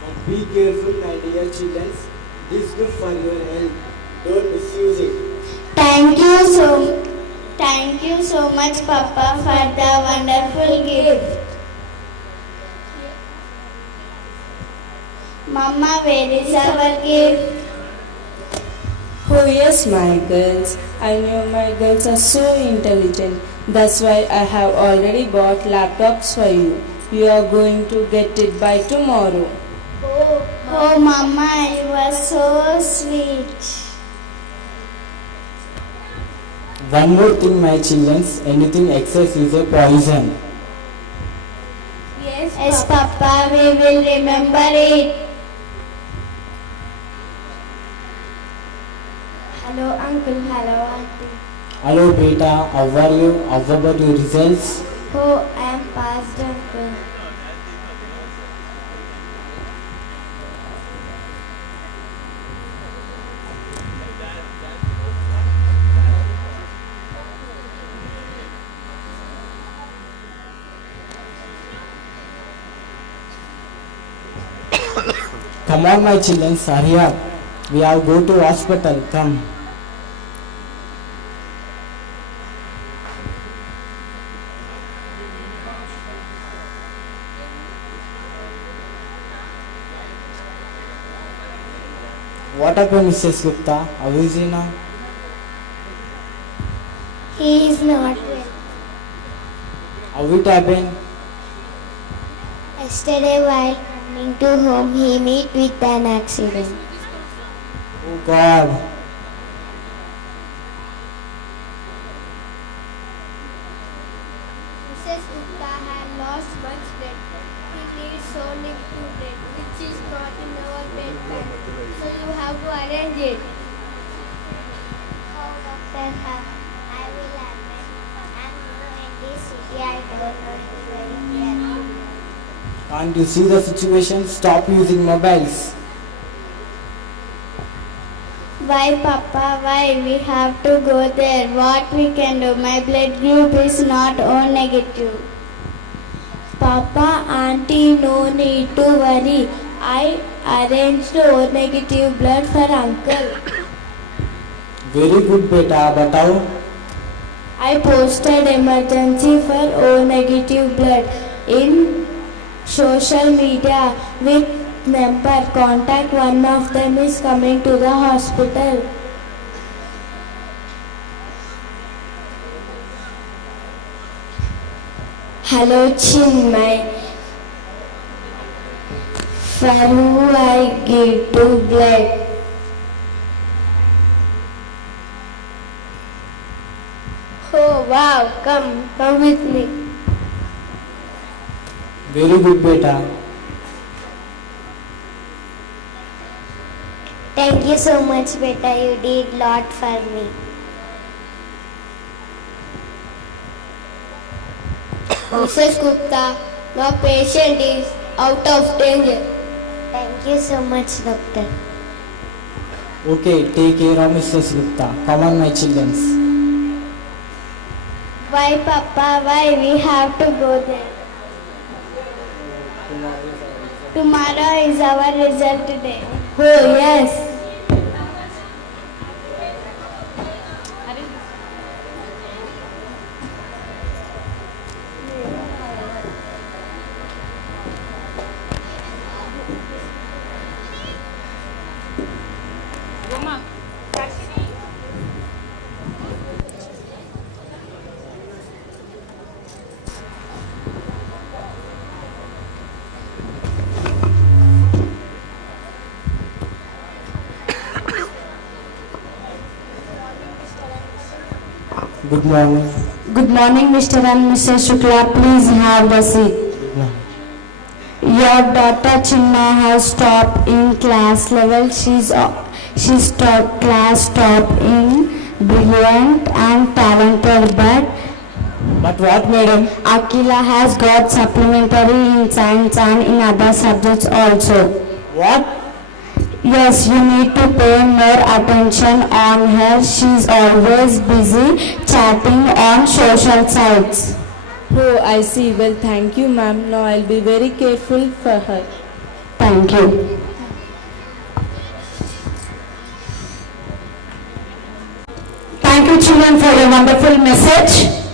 But be careful, my dear children. This is good for your health. Don't misuse it. Thank you so much, Papa, for the wonderful gift. Mama, where is our gift? Oh yes, my girls. I know my girls are so intelligent. That's why I have already bought laptops for you. You are going to get it by tomorrow. Oh, Mama, you are so sweet. One more thing, my children. Anything excess is a poison. Yes, Papa, we will remember it. Hello, Uncle. Hello, Auntie. Hello, beta. How are you? How about your results? Oh, I am passed, Uncle. Come on, my children, hurry up. We have go to hospital. Come. What happened, Mrs. Gupta? How is he now? He is not well. How it happened? Yesterday, while coming to home, he met with an accident. Oh God. Mrs. Gupta had lost much blood. He needs sonic to blood, which is not in our bed plan. So you have to arrange it. Oh, Doctor, I will admit. I'm new in this city. I don't know it very clearly. Can't you see the situation? Stop using mobiles. Why, Papa? Why? We have to go there. What we can do? My blood group is not O negative. Papa, Auntie, no need to worry. I arranged O negative blood for Uncle. Very good, beta. But how? I posted emergency for O negative blood in social media with number. Contact one of them is coming to the hospital. Hello, Chinmay. For who I give to blood? Oh wow, come with me. Very good, beta. Thank you so much, beta. You did lot for me. Mrs. Gupta, your patient is out of danger. Thank you so much, doctor. Okay, take care of Mrs. Gupta. Come on, my children. Why, Papa? Why we have to go there? Tomorrow is our result day. Oh, yes. Good morning. Good morning, Mr. and Mrs. Shukla. Please have a seat. Your daughter Chinna has topped in class level. She's top class top in brilliant and talented, But what, madam? Akila has got supplementary in science and in other subjects also. What? Yes, you need to pay more attention on her. She's always busy chatting on social sites. Oh, I see. Well, thank you, ma'am. Now I'll be very careful for her. Thank you. Thank you, children, for your wonderful message.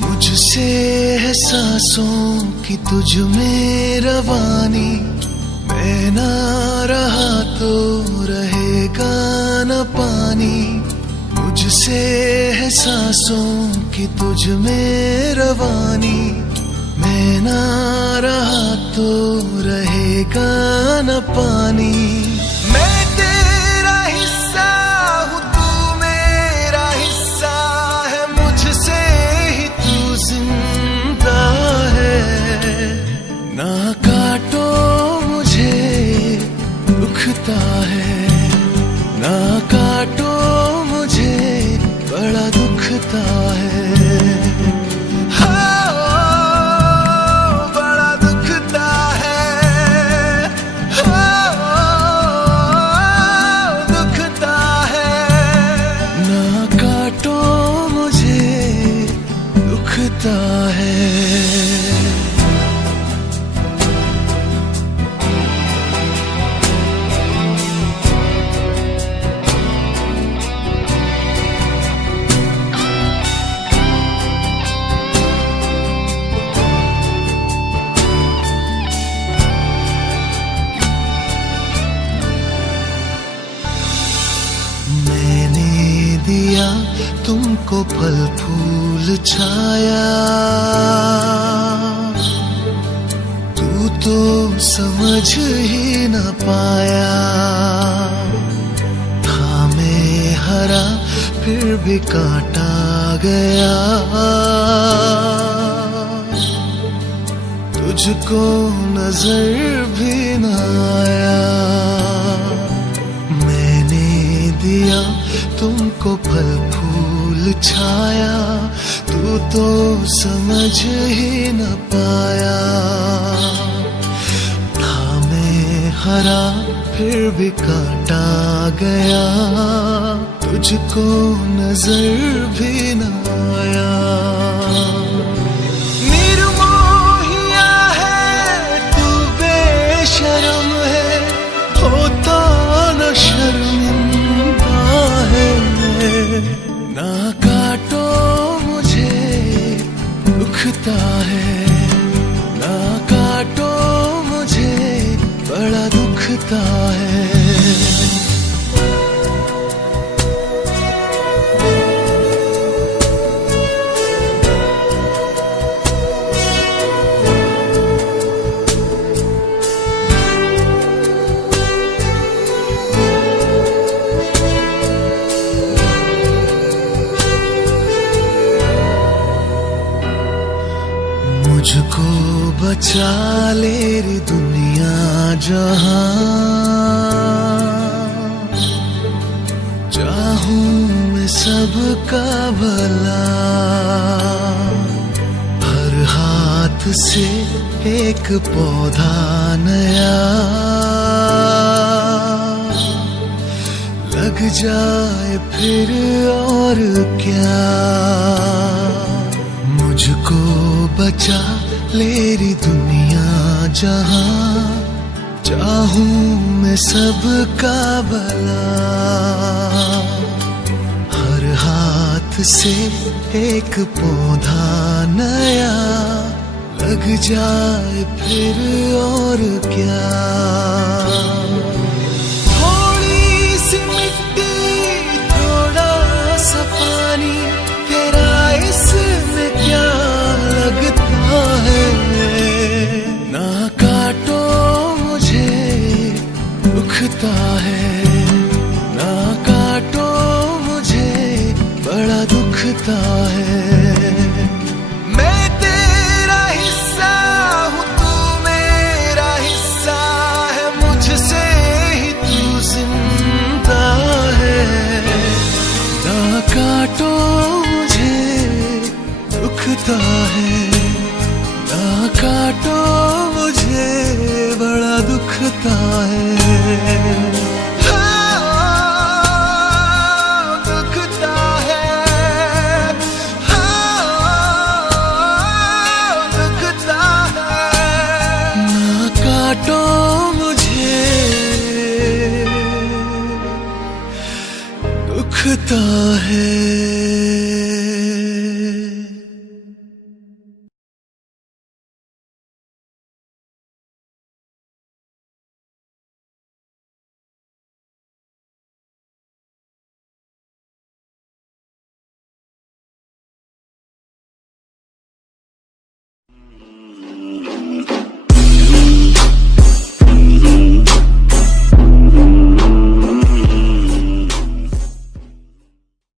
मुझसे है सांसों की तुझ में रवानी, मैं ना रहा तो रहेगा न पानी। मुझसे है सांसों की तुझ में रवानी, मैं ना रहा तो रहेगा न पानी। मैं तेरा हिस्सा हूँ, तू मेरा हिस्सा है, मुझसे ही तू जिंदा है। ना काटो मुझे दुखता है, ना काटो मुझे बड़ा दुखता है। बड़ा दुखता है, दुखता है। ना काटो मुझे दुखता है। दिया तुमको फल फूल छाया, तू तो समझ ही न पाया। था मैं हरा फिर भी काटा गया, तुझको नजर भी न आया। मैंने दिया तुमको फल फूल छाया, तू तो समझ ही न पाया। था मैं हरा फिर भी काटा गया, तुझको नजर भी न आया। निर्मोहिया है तू, बेशर्म है, होता न शर्मिंदा है। ना काटो मुझे दुखता है, ना काटो मुझे बड़ा दुखता है। बचा ले रे दुनिया जहां चाहूं मैं सबका भला हर हाथ से एक पौधा नया लग जाए फिर और क्या मुझको बचा ले री दुनिया जहां चाहूं मैं सबका भला हर हाथ से एक पौधा नया लग जाए फिर और क्या थोड़ी सी मिट्टी थोड़ा सा पानी तेरा इसमें क्या लगता है ना काटो मुझे दुखता है ना काटो मुझे बड़ा दुखता है मैं तेरा हिस्सा हूँ तू मेरा हिस्सा है मुझसे ही तू जिंदा है ना काटो मुझे दुखता है ना काटो मुझे बड़ा दुखता है दुखता है दुखता है ना काटो मुझे दुखता है